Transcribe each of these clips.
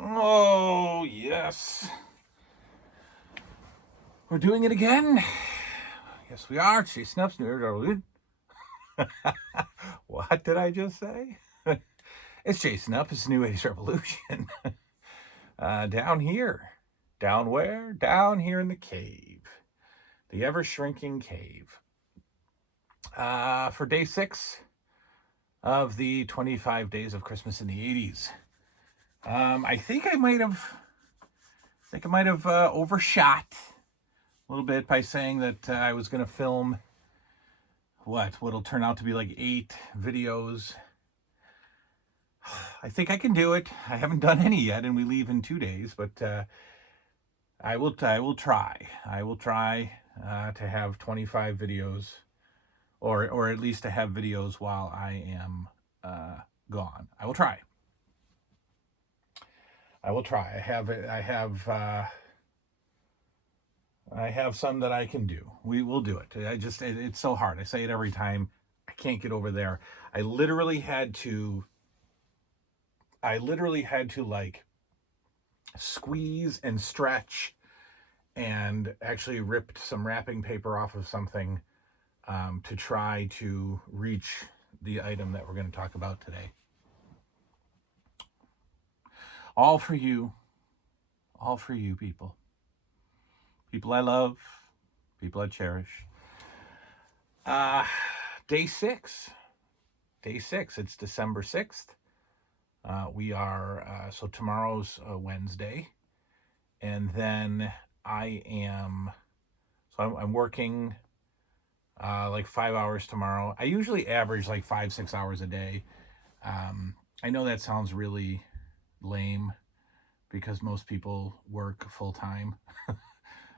Oh, yes. We're doing it again. Yes, we are. Chasing Up's New Age Revolution. What did I just say? It's Chasing Up. It's New Age Revolution. Down here. Down where? Down here in the cave. The ever-shrinking cave. For day 6 of the 25 days of Christmas in the 80s. I think I might have overshot a little bit by saying that I was going to film what'll turn out to be like 8 videos. I think I can do it. I haven't done any yet, and we leave in 2 days, but I will try. I will try to have 25 videos, or at least to have videos while I am gone. I will try. I have some that I can do. We will do it. It's so hard. I say it every time. I can't get over there. I literally had to like squeeze and stretch and actually ripped some wrapping paper off of something to try to reach the item that we're going to talk about today. All for you people. People I love, people I cherish. Day 6. It's December 6th. We are, so tomorrow's Wednesday. And then I'm working like 5 hours tomorrow. I usually average like 5-6 hours a day. I know that sounds really lame because most people work full time.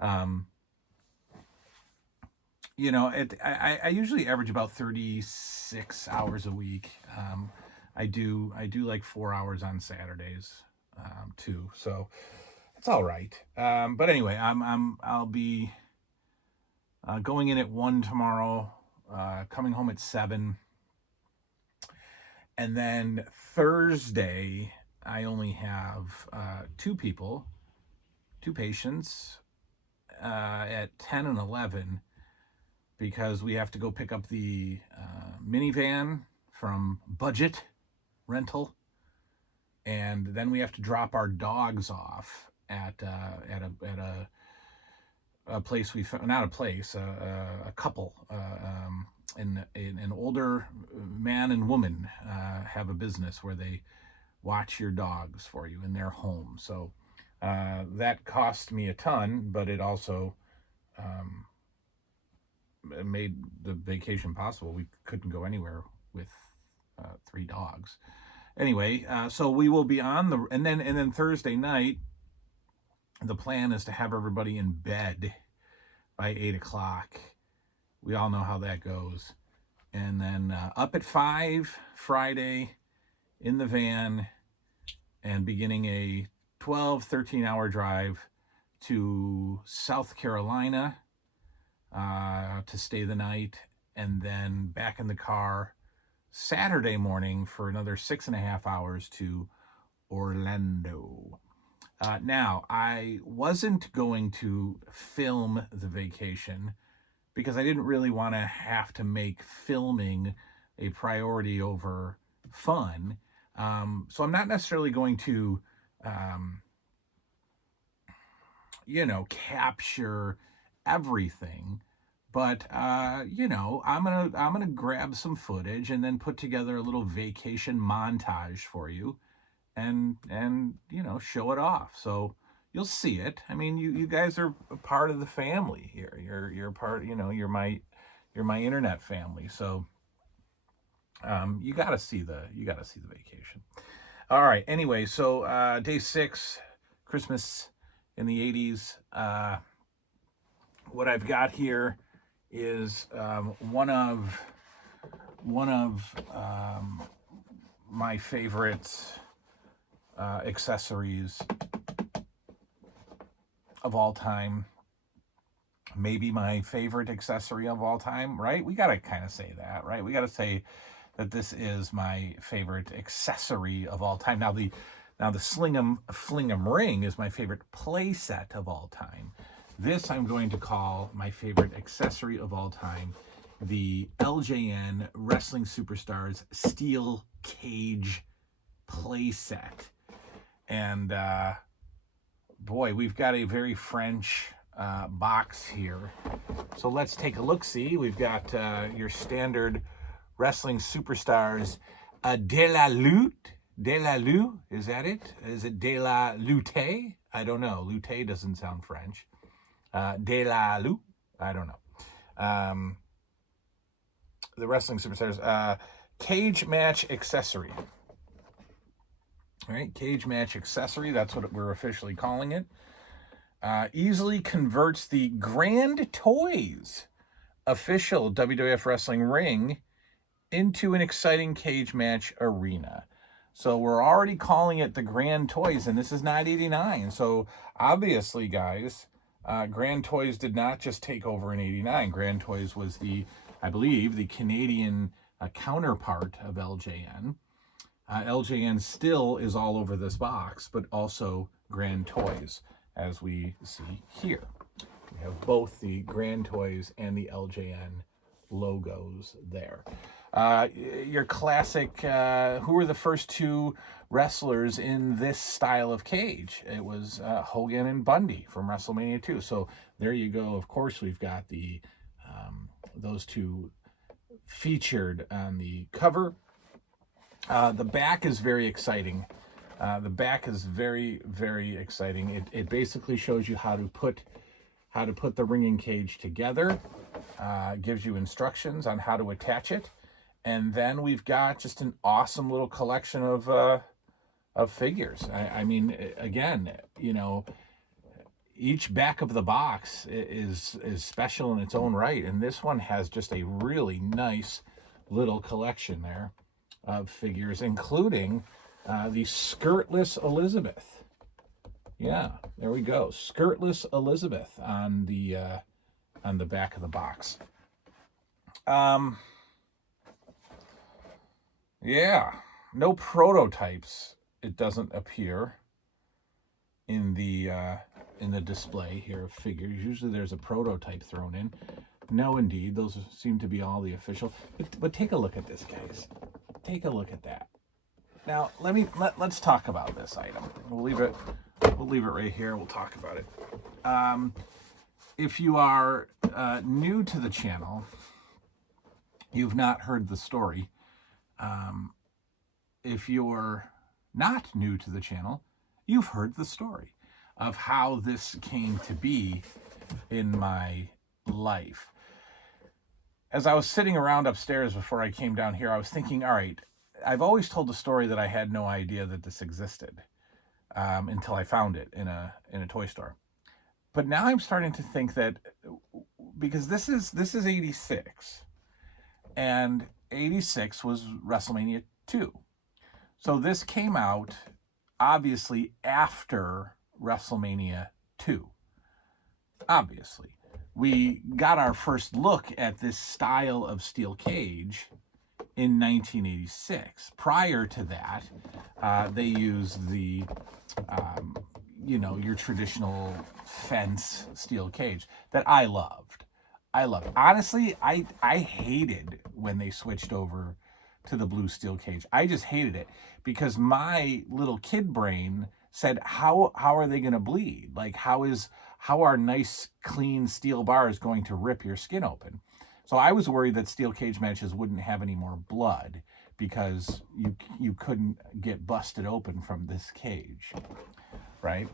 I usually average about 36 hours a week. I do like 4 hours on Saturdays, too. So it's all right. But anyway, I'll be going in at 1 tomorrow, coming home at 7. And then Thursday, I only have 2 patients, at 10 and 11, because we have to go pick up the minivan from Budget Rental, and then we have to drop our dogs off at a place we found, not a place, a couple, an older man and woman have a business where they watch your dogs for you in their home. So that cost me a ton, but it also made the vacation possible. We couldn't go anywhere with 3 dogs. Anyway, so we will be on and then Thursday night, the plan is to have everybody in bed by 8 o'clock. We all know how that goes. And then up at 5 Friday in the van and beginning a 13 hour drive to South Carolina to stay the night, and then back in the car Saturday morning for another 6.5 hours to Orlando. Now, I wasn't going to film the vacation because I didn't really want to have to make filming a priority over fun. So I'm not necessarily going to capture everything, but I'm gonna grab some footage and then put together a little vacation montage for you, and show it off. So you'll see it. I mean, you guys are a part of the family here. You're part. You're my internet family. So you gotta see the vacation. All right. Anyway, so day 6, Christmas in the 80s. What I've got here is one of my favorite accessories of all time. Maybe my favorite accessory of all time, right? We got to kind of say that, right? We got to say that this is my favorite accessory of all time. Now, the Now, the Fling'em ring is my favorite play set of all time. This I'm going to call my favorite accessory of all time, the LJN Wrestling Superstars Steel Cage play set. And boy, we've got a very French box here. So let's take a look-see. We've got your standard Wrestling Superstars De La Lutte. De La Lutte, is that it? Is it De La Lutte? I don't know. Lutte doesn't sound French. De La Lutte? I don't know. The Wrestling Superstars. Cage Match Accessory. All right, Cage Match Accessory. That's what we're officially calling it. Easily converts the Grand Toys official WWF Wrestling ring into an exciting cage match arena. So we're already calling it the Grand Toys, and this is not 89. So obviously, guys, Grand Toys did not just take over in 89. Grand Toys was I believe, the Canadian counterpart of LJN. LJN still is all over this box, but also Grand Toys, as we see here. We have both the Grand Toys and the LJN logos there. Your classic, who were the first two wrestlers in this style of cage? It was Hogan and Bundy from WrestleMania 2. So there you go. Of course, we've got those two featured on the cover. The back is very exciting. The back is very, very exciting. It basically shows you how to put the ringing cage together. Gives you instructions on how to attach it. And then we've got just an awesome little collection of figures. I mean, again, you know, each back of the box is special in its own right, and this one has just a really nice little collection there of figures, including the skirtless Elizabeth. Yeah, there we go, skirtless Elizabeth on the back of the box. Yeah, no prototypes. It doesn't appear in the display here of figures. Usually there's a prototype thrown in. No, indeed, those seem to be all the official. But take a look at this, guys. Take a look at that. Now let's talk about this item. We'll leave it right here. We'll talk about it. If you are new to the channel, you've not heard the story. If you're not new to the channel, you've heard the story of how this came to be in my life. As I was sitting around upstairs before I came down here, I was thinking, all right, I've always told the story that I had no idea that this existed until I found it in a toy store. But now I'm starting to think that, because this is 86, and 86 was WrestleMania 2. So this came out obviously after WrestleMania 2. Obviously. We got our first look at this style of steel cage in 1986. Prior to that, they used the, your traditional fence steel cage that I loved. Honestly, I hated when they switched over to the blue steel cage. I just hated it because my little kid brain said, how are they going to bleed? Like, how are nice, clean steel bars going to rip your skin open? So I was worried that steel cage matches wouldn't have any more blood because you couldn't get busted open from this cage, right?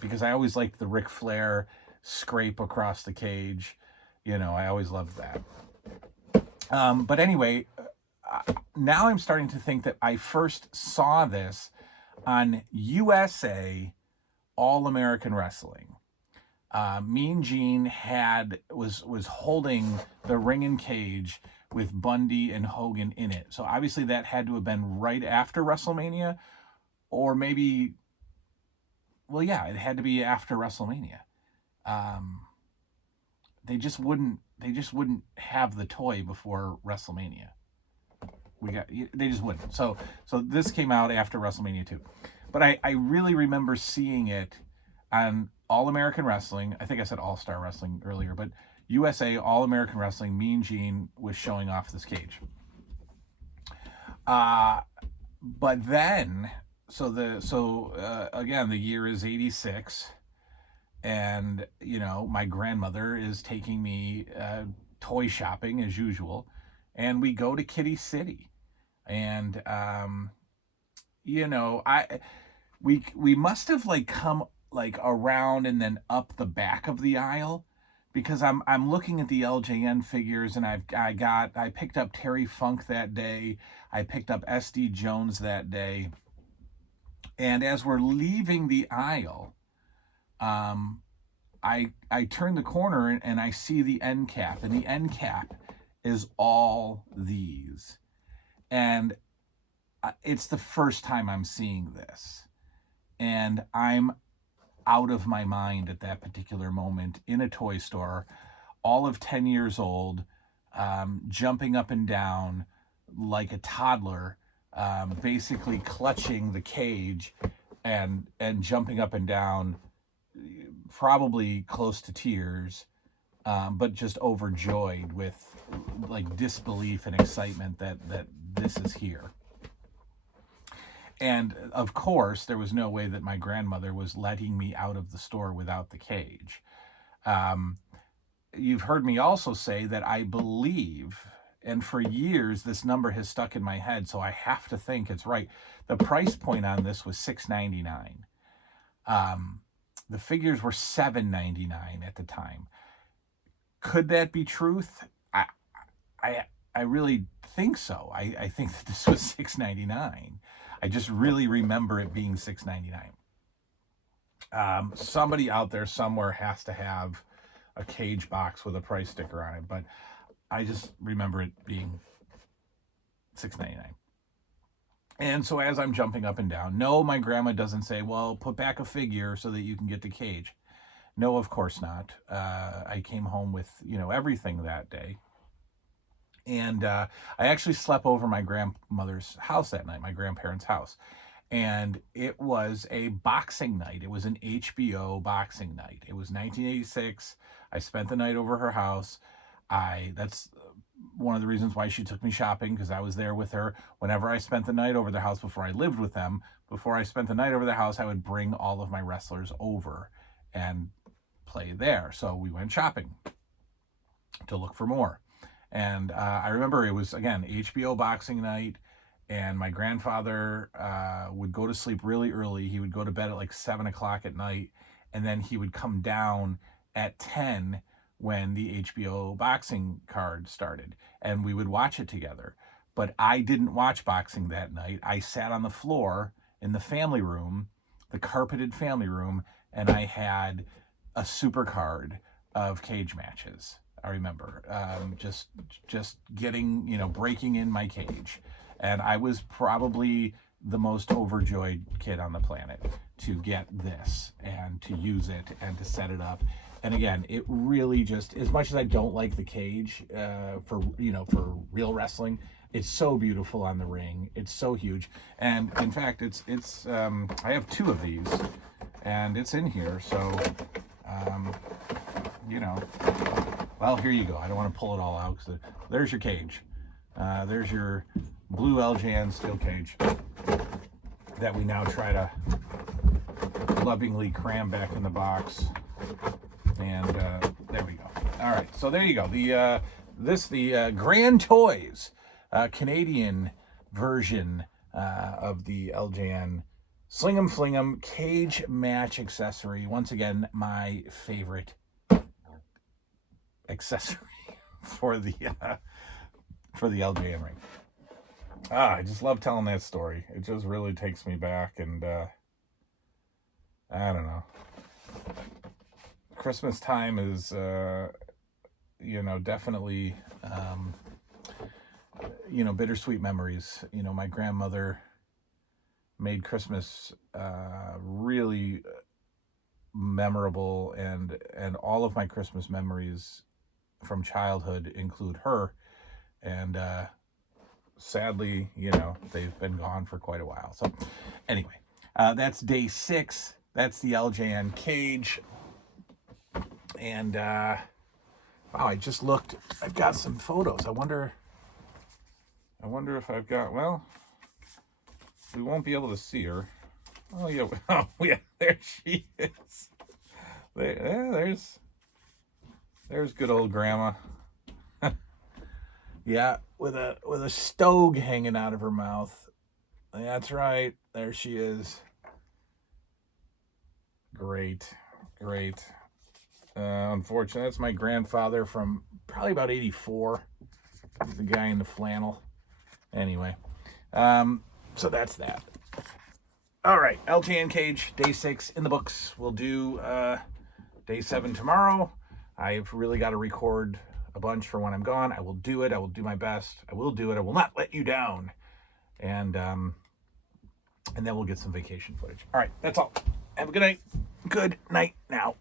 Because I always liked the Ric Flair scrape across the cage. I always loved that. But anyway, now I'm starting to think that I first saw this on USA All-American Wrestling. Mean Gene was holding the ring and cage with Bundy and Hogan in it. So obviously that had to have been right after WrestleMania, or maybe, well, yeah, it had to be after WrestleMania. They just wouldn't have the toy before WrestleMania. They just wouldn't. So this came out after WrestleMania 2. but I really remember seeing it on All American Wrestling. I think I said All Star Wrestling earlier, but USA All American Wrestling. Mean Gene was showing off this cage. But then, again, the year is 86, and my grandmother is taking me toy shopping as usual, and we go to Kitty City, and we must have like come like around and then up the back of the aisle, because I'm looking at the LJN figures, and I picked up Terry Funk that day. I picked up SD Jones that day. And as we're leaving the aisle, I turn the corner and I see the end cap, and the end cap is all these. And it's the first time I'm seeing this. And I'm out of my mind at that particular moment in a toy store, all of 10 years old, jumping up and down like a toddler, basically clutching the cage and jumping up and down, probably close to tears, but just overjoyed with like disbelief and excitement that this is here. And of course, there was no way that my grandmother was letting me out of the store without the cage. You've heard me also say that I believe, and for years this number has stuck in my head, so I have to think it's right. The price point on this was $6.99. The figures were $7.99 at the time. Could that be truth? I really think so. I think that this was $6.99. I just really remember it being $6.99. Somebody out there somewhere has to have a cage box with a price sticker on it, but I just remember it being $6.99. And so as I'm jumping up and down, no, my grandma doesn't say, well, put back a figure so that you can get the cage. No, of course not. I came home with, everything that day. And I actually slept over my grandmother's house that night, my grandparents' house. And it was a boxing night. It was an HBO boxing night. It was 1986. I spent the night over her house. That's one of the reasons why she took me shopping, because I was there with her. Whenever I spent the night over their house before I lived with them, before I spent the night over their house, I would bring all of my wrestlers over and play there. So we went shopping to look for more. And I remember it was, again, HBO boxing night, and my grandfather would go to sleep really early. He would go to bed at like 7 o'clock at night, and then he would come down at 10 when the HBO boxing card started, and we would watch it together. But I didn't watch boxing that night. I sat on the floor in the family room, the carpeted family room, and I had a super card of cage matches. I remember just getting, breaking in my cage. And I was probably the most overjoyed kid on the planet to get this and to use it and to set it up. And again, it really just, as much as I don't like the cage for real wrestling, it's so beautiful on the ring. It's so huge. And in fact, it's I have 2 of these, and it's in here. So, well, here you go. I don't want to pull it all out, because there's your cage. There's your blue LJN steel cage that we now try to lovingly cram back in the box. And there we go. All right, so there you go. The Grand Toys Canadian version of the LJN Sling 'em Fling 'em cage match accessory. Once again, my favorite accessory for the LJN ring. I just love telling that story. It just really takes me back, and I don't know. Christmas time is, definitely, bittersweet memories. My grandmother made Christmas really memorable, and all of my Christmas memories from childhood include her. And sadly, they've been gone for quite a while. So anyway, That's day 6. That's the LJN cage. And, wow, I just looked. I've got some photos. I wonder if I've got, well, we won't be able to see her. Oh, yeah. Oh, yeah, there she is. There's good old grandma. Yeah, with a stogie hanging out of her mouth. That's right. There she is. Great. Unfortunately, that's my grandfather from probably about 84. He's the guy in the flannel. Anyway, so that's that. All right, LJN cage, day 6 in the books. We'll do day 7 tomorrow. I've really got to record a bunch for when I'm gone. I will do it. I will do my best. I will do it. I will not let you down. And then we'll get some vacation footage. All right, that's all. Have a good night. Good night now.